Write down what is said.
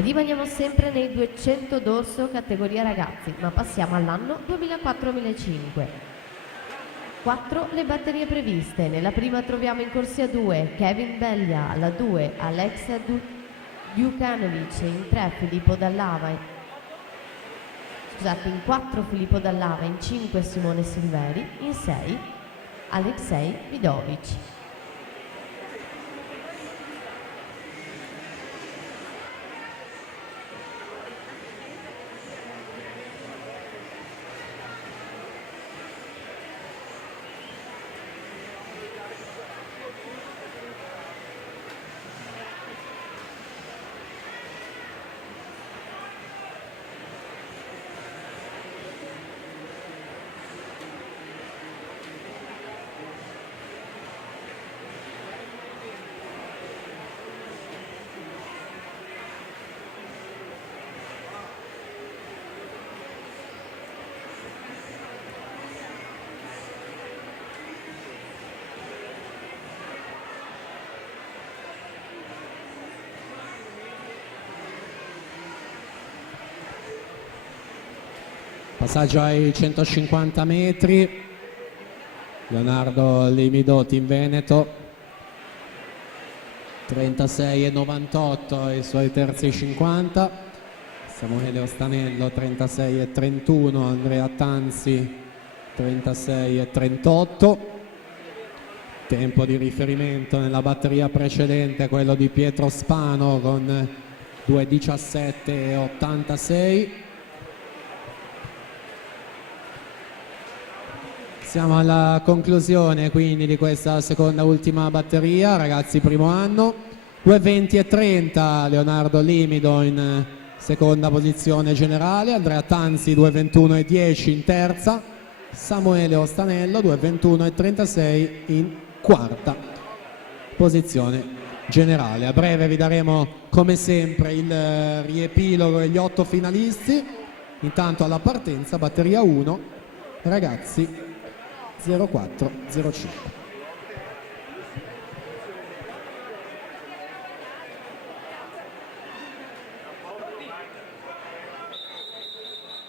Rimaniamo sempre nei 200 dorso categoria ragazzi, ma passiamo all'anno 2004-2005. 4 le batterie previste. Nella prima troviamo in corsia 2 Kevin Bellia, alla 2 Alexa Djukanovic, in 3 Filippo Dallava, in 4 Filippo Dallava, in 5 Simone Silveri, in 6 Alexei Vidovic. Passaggio ai 150 metri, Leonardo Limido, Team Veneto, 36,98 i suoi terzi 50, Samuele Ostanello 36,31, Andrea Tanzi 36,38, tempo di riferimento nella batteria precedente quello di Pietro Spano con 2,17,86. Siamo alla conclusione quindi di questa seconda ultima batteria, ragazzi primo anno, 2,20,30 Leonardo Limido in seconda posizione generale, Andrea Tanzi 2,21,10 in terza, Samuele Ostanello 2,21,36 in quarta posizione generale. A breve vi daremo come sempre il riepilogo e gli 8 finalisti, intanto alla partenza batteria 1, ragazzi 0405.